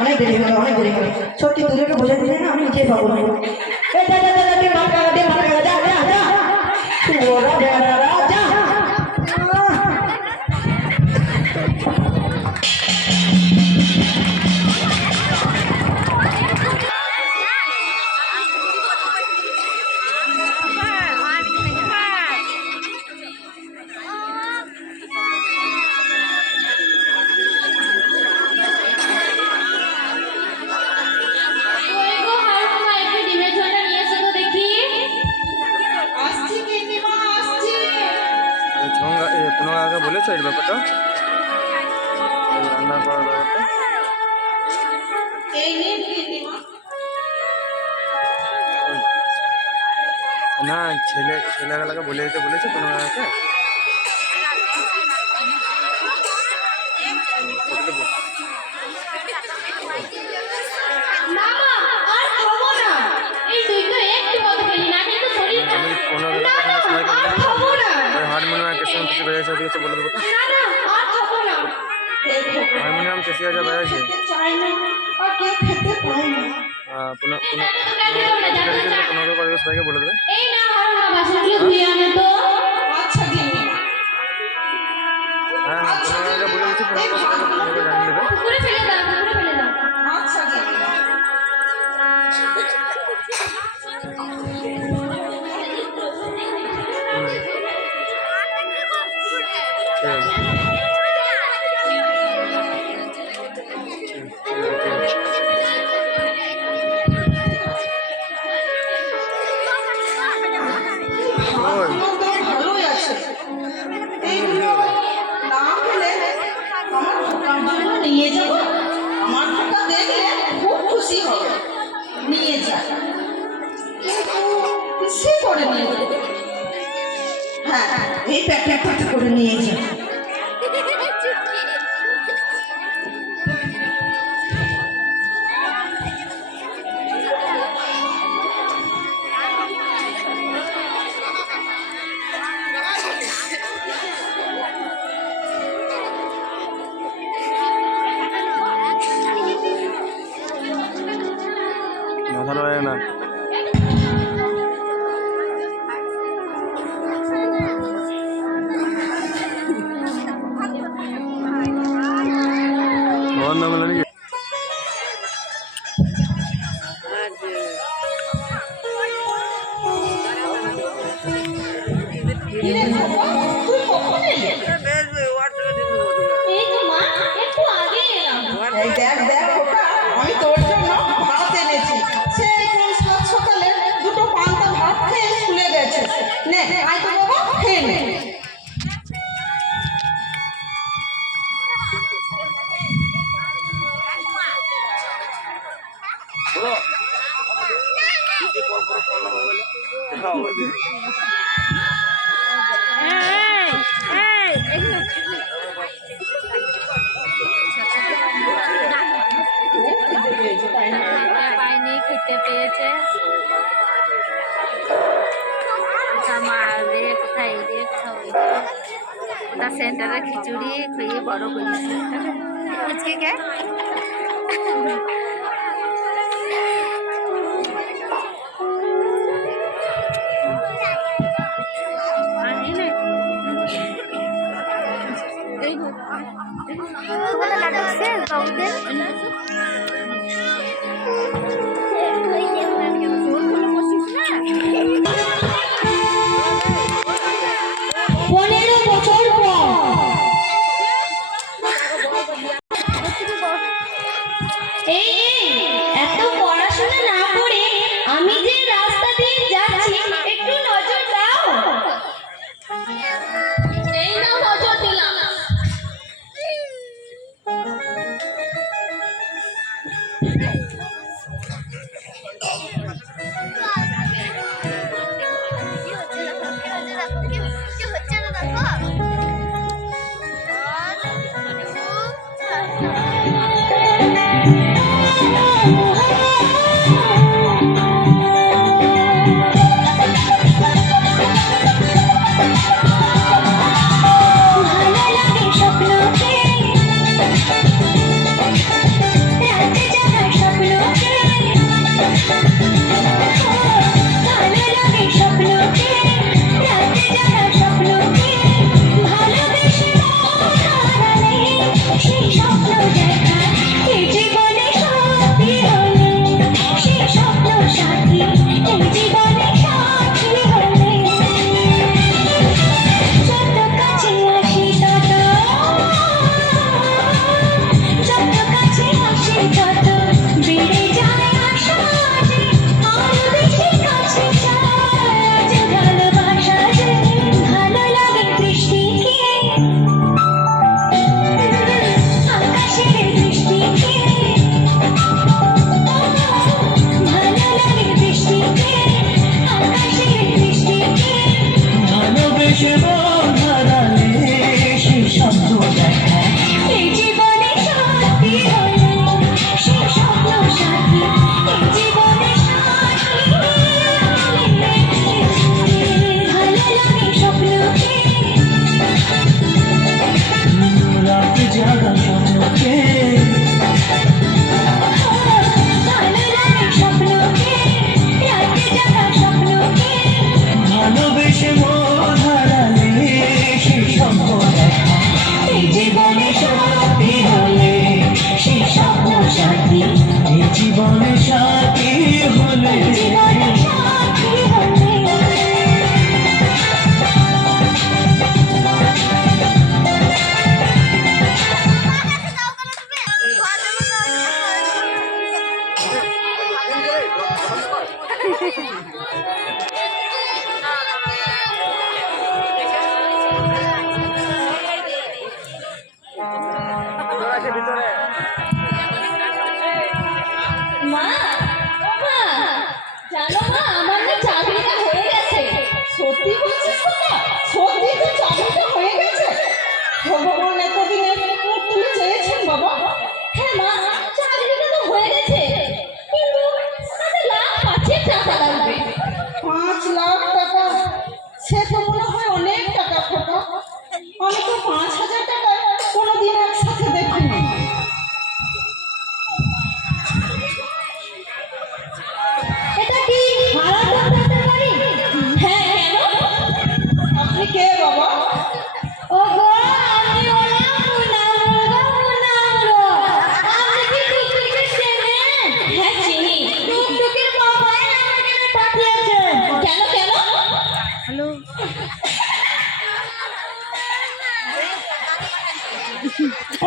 অনেক দেরি হলো, অনেক দেরি হলো। সত্যি তোদেরকে বোঝা দিলে না আমি নিজেই পাবো না। এই যা যা যা যা, তুই মার খাগা, তুই মার খাগা, যা যা যা। ওরা বেড়ারা যা। বলেছো এর ব্যাপারটা, রান্না করার ব্যাপারটা? না ছেলেগুলোকে বলে দিতে বলেছো কোনো কাকে? হারমোনিয়াম বলে দেবো, হারমোনিয়াম কেসে যা বেড়েছে সবাইকে বলে দেবে। হ্যাঁ হ্যাঁ, পনেরো বলে দিচ্ছি, পনেরো সবাইকে জানিয়ে দেবে। নিয়ে যাবো, আমার টাকা দেখলে খুব খুশি হবে, নিয়ে যা। খুশি করে নিয়ে যাবো, হ্যাঁ এই প্যাকেট করে নিয়ে যা। মাথা লাগে না। আমি তোর জন্য ভাত এনেছি, সেই সাত সকালে দুটো পান্তা ভাত খেয়ে স্কুলে গেছে। নে আয় তো বাবা, খেয়ে নে। পাইনি, খেতে পেয়েছে। আমার রে কোথায় রে কোথাও তার সেন্টারে খিচুড়ি খেয়ে বড় করেছে। বুঝকে কে রাতে ভিতরে মা, ও মা, জানো মা আমার না চাকরিটা হয়ে গেছে। সত্যি বলছিস বাবা? সত্যি তো চাকরিটা হয়ে গেছে? ভগবান এতদিনে তুমি চেয়েছেন বাবা? হ্যাঁ মা, চাকরিটা তো হয়ে গেছে, কিন্তু আমাদের লাখ 5 টাকা লাগবে। 5 লাখ টাকা? সে তো মনে হয় অনেক টাকা খোকা। আমি তো 5,000 টাকা কোনোদিন একসাথে দেখিনি। এটা কি ভাড়া করতে পারি? হ্যাঁ, কেন? আপনি কে বাবা? ও গো, আমি হলাম মুনামুরো। আপনি কি টুকটুকি চেনেন? হ্যাঁ চিনি। টুকটুকির বাবাই আমাকে পাঠিয়েছে। কেন কেন? হ্যালো।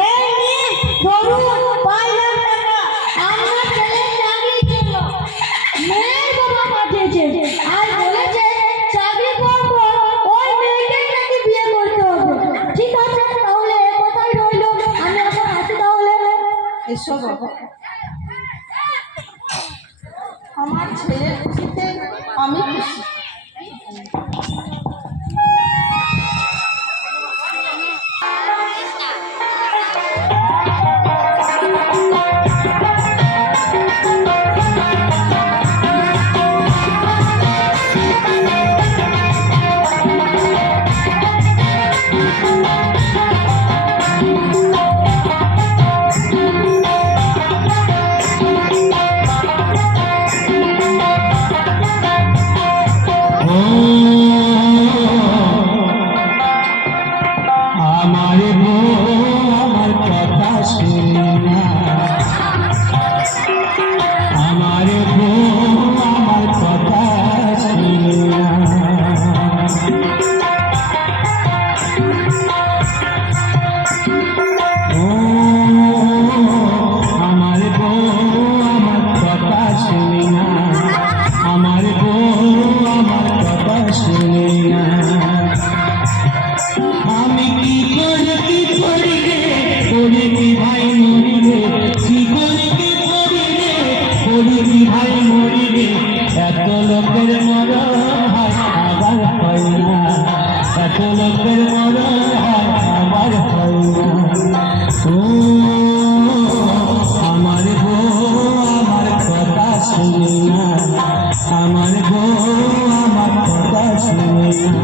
এই নিন, ধরুন 5 লাখ টাকা আমার ছেলের চাকরির জন্য। মেয়ের বাবা পাঠিয়েছে আর বলেছে চাকরি করবো ওই মেয়েকেই নাকি বিয়ে করতে হবে। ঠিক আছে, তাহলে কোথায় রইলো, আমি এখন আসি তাহলে। এসো বাবা। আমার ছেলের খুশিতে আমি খুশি। আমার বউ আমার কথা শুনে না, আমার বউ আমার কথা শুনে না। ও আমার বউ আমার কথা শুনে না, আমার বউ আমার কথা শুনে না। আমি কি করে রে করে কি ভাই মরি রে, কি করে কি করি রে করি কি ভাই মরি রে। এত লোকের মরণ হয় আবার হয় না, এত লোকের মরণ হয় আবার হয় না। ও আমার বউ আমার কথা শুনে না, আমার বউ আমার কথা শুনে না।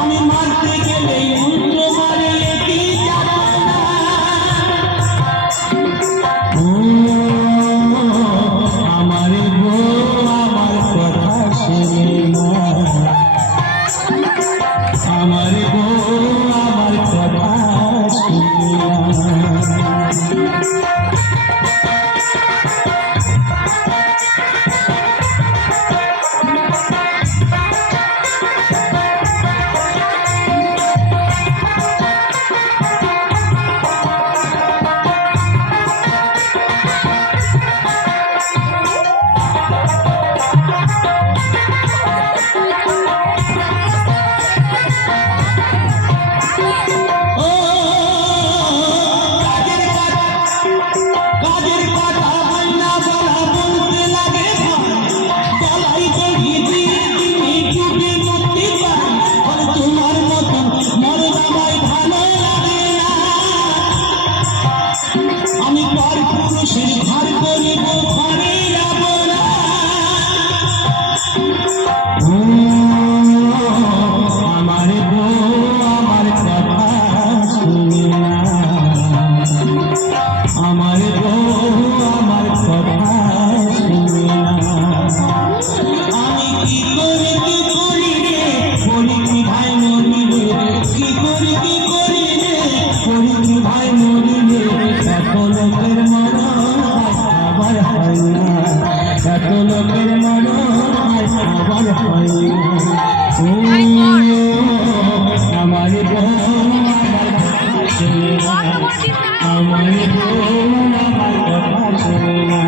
আমি মারতে গেলে মন্ত্র মারে কি যাবে না। আমার বউ আমার কথা শুনে না, আমার বউ আমার কথা শুনে না। আমি পর পুরুষের ঘর করিব ঘরে আমার বউ আমার কথা শোনে না।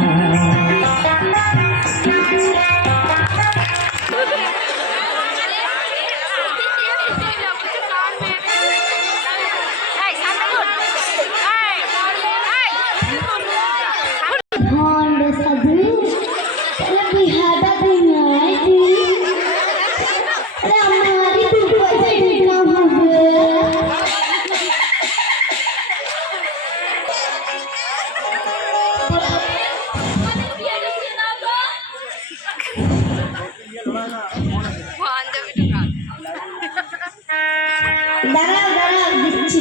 দাঁড়াও দাঁড়াও দিচ্ছি।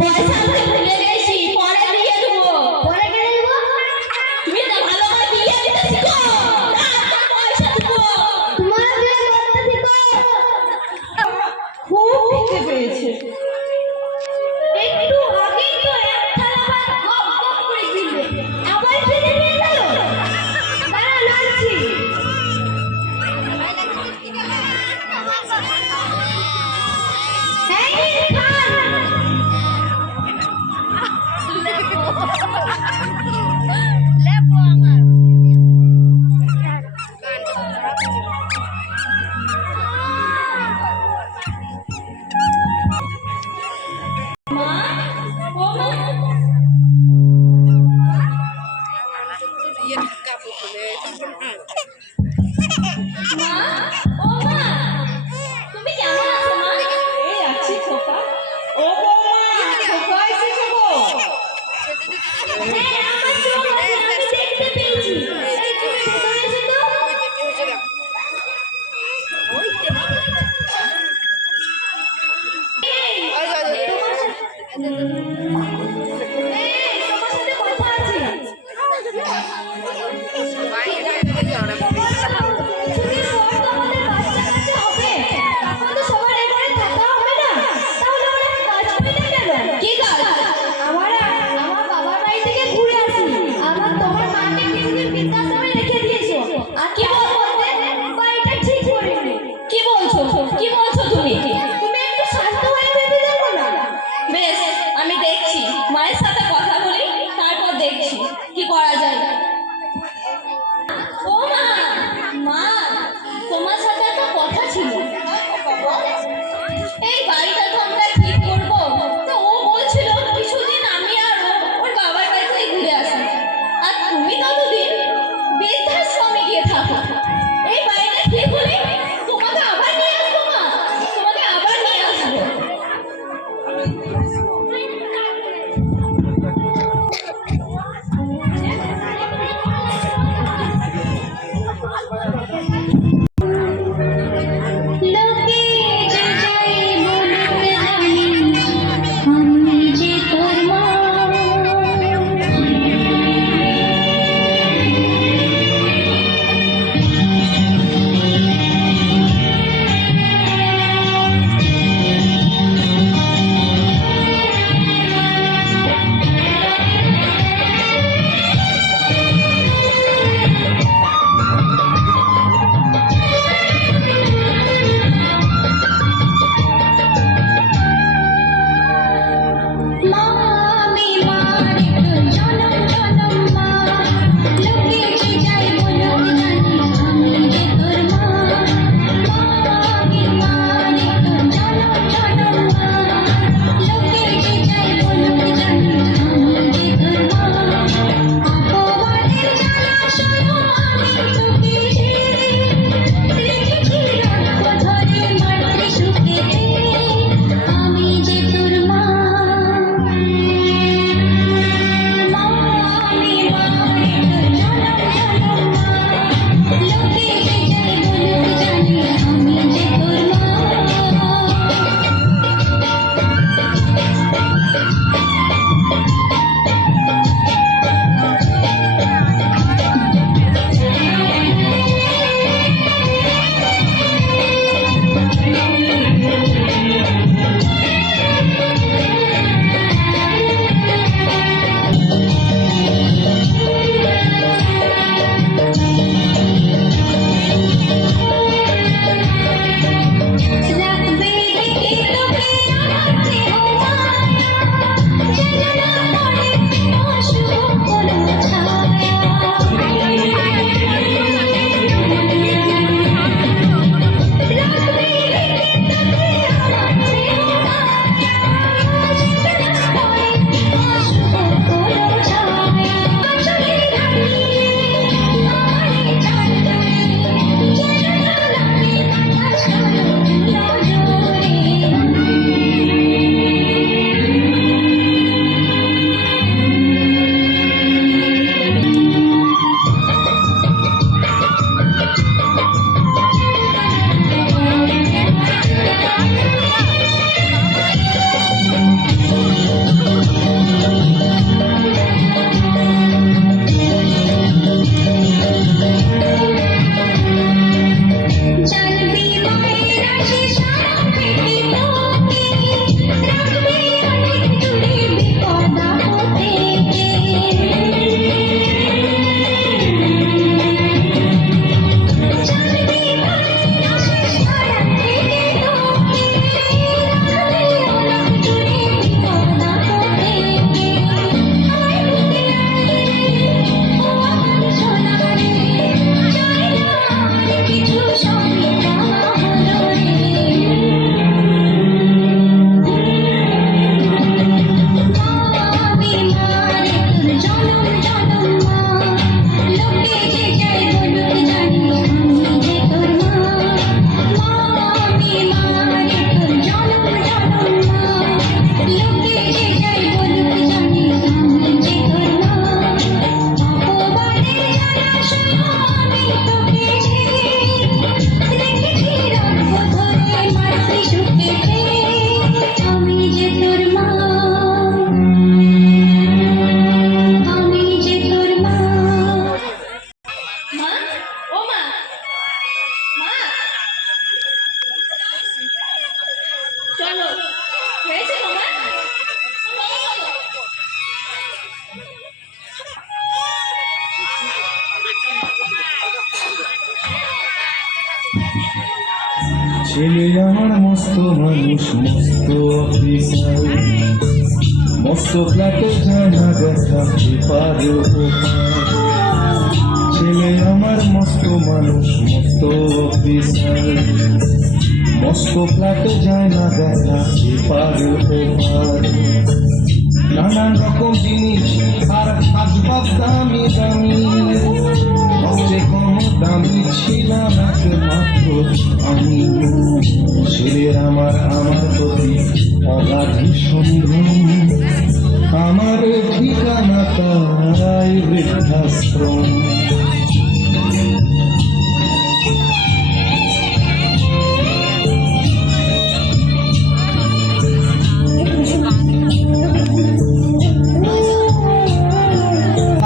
পয়সা আমি ভুলে গেছি, পরে দিয়ে দেবো। পরে কেন দেবো? তুমি তো ভালো করে দিয়ে দিতে শিখো, তারপর পয়সা দেবো। তোমার দিয়ে করতে শিখো। খুব খিদে পেয়েছে। একটু আগে তো এক থালা ভাত গপ গপ করে দিলে, আবার খিদে পেয়ে গেল। দাঁড়া নাড়ছি। এই খান। তুমি কেমন আছো মা? এই আছি খোকা। ও বৌমা, খোকা এসেছে গো। হ্যাঁ, আমার চোখ আছে, আমি দেখতে পেয়েছি। এই তুমি ভেতরে এসো তো। এই, তোমার সাথে কথা আছে। ছুটির পর তো আমাদের বাচ্চা কাচ্চা হবে। তখন তো সবার এ ঘরে থাকা হবে না। তাহলে আমরা কাজ করি না কেন? কি কাজ? আমার বাবার বাড়ি থেকে ঘুরে ছেলে আমার মস্ত মানুষ, মস্ত অফিসার, মস্ত ফ্ল্যাটে যায় না দেখা পারো। ছেলে আমার মস্ত মানুষ, মস্ত অফিসার, মস্ত ফ্ল্যাটে যায় না দেখা পারো। নানান রকম জিনিস আর আসবাব দামি দামি, সবচেয়ে কম দামি ছিলাম একমাত্র আমি। ছেলের আমার প্রতি অগাধ সম্ভ্রম, আমার ঠিকানা তাই বৃদ্ধাশ্রম।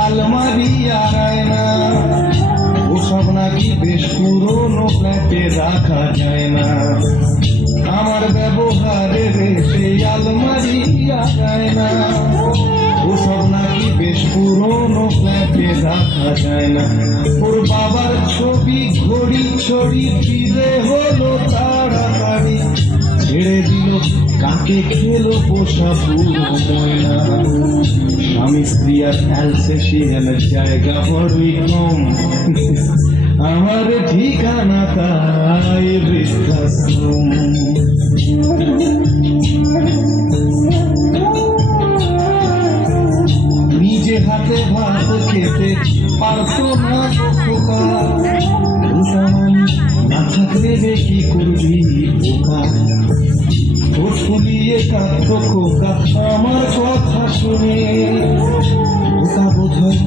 আলমারি আর আয়না ওসব নাকি বেশ পুরোনো ফ্ল্যাটে রাখা যায় না। আমার ব্যবহারের সেই আলমারি আর আয়না ওসব নাকি বেশ পুরোনো ফ্ল্যাটে রাখা যায় না। ওর বাবার ছবি ঘড়ি ছড়ি ফিরে হলো তাড়াতাড়ি, ছেড়ে দিল কাকে খেলো পোষা পুরো ময়না। স্বামী স্ত্রী আর অ্যালসেশিয়ান জায়গা বড়ই কম, আমার ঠিকানা তাই বৃদ্ধাশ্রম। নিজে হাতে ভাত খেতে পারতো না খোকা, না থাকলে কি করবি বোকা। ঠোঁট ফুলিয়ে কাঁদতো খোকা আমার কথা শুনে, খোকা বোধহয়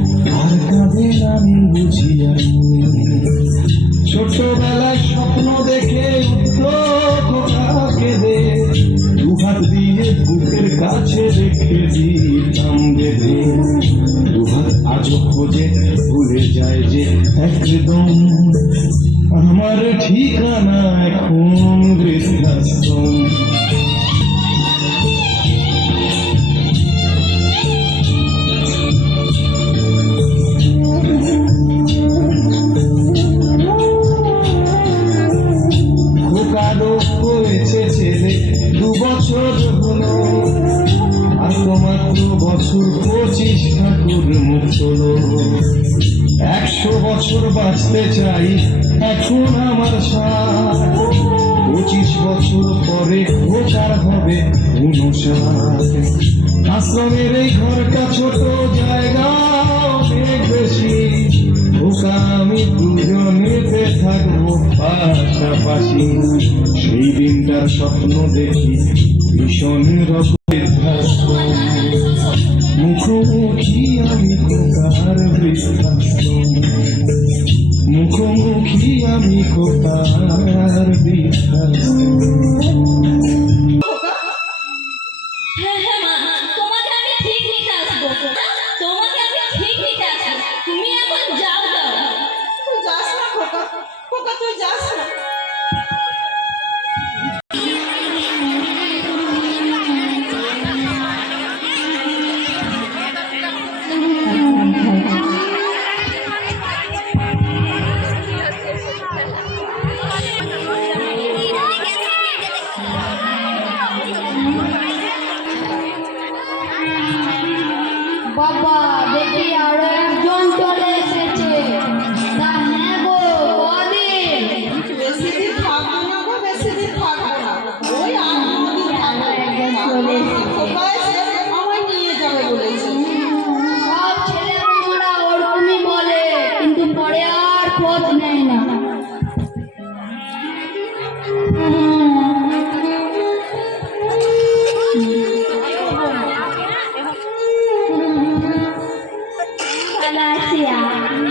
আর কাঁদে আমি বুঝি ছোটবেলায় স্বপ্ন দেখে উঠলো খোকা কেঁদে, দুহাত দিয়ে বুকের কাছে রেখে দিতাম বেঁধে। দুহাত আজও খোঁজে ভুলে যায় যে একদম, আমার ঠিকানা এখন বৃদ্ধাশ্রম। হয়েছে ছেলে 2 বছর হলো, আর মাত্র বছর 25 ঠাকুর মুখ তোলো। 100 বছর বাঁচতে চাই এখন আমার 60, 25 বছর পরে খোকার হবে 59। আশ্রমের এই ঘরটা ছোট, জায়গা অনেক বেশি, খোকা আমি দুজনেতে থাকবো পাশাপাশি। সেই দিনটার স্বপ্ন দেখি ভীষণ রকমের ভাষণ, মুখোমুখি আমি খোকার বৃদ্ধাশ্রম, মুখোমুখি আমি খোকার বৃদ্ধাশ্রম। হ্যাঁ হ্যাঁ মা, তোমাকে আমি ঠিক নিতে আসবো, তোমাকে আমি ঠিক নিতে আসবো, তুমি এখন যাও যাও। তুই যাস না খোকা, খোকা তুই যাস না। বাবা দেখি আরো একজন চলে এসেছে। তা হ্যাঁ গো, কদিন? বেশি দিন থাকবো না গো, বেশি দিন থাকবো না, ওই 8-9 দিন থাকবো। খোকা এসে আমায় নিয়ে যাবে বলেছে। সব ছেলে মেয়েরা ওরকমই বলে, কিন্তু পরে আর খোঁজ নেয় না। Gracias.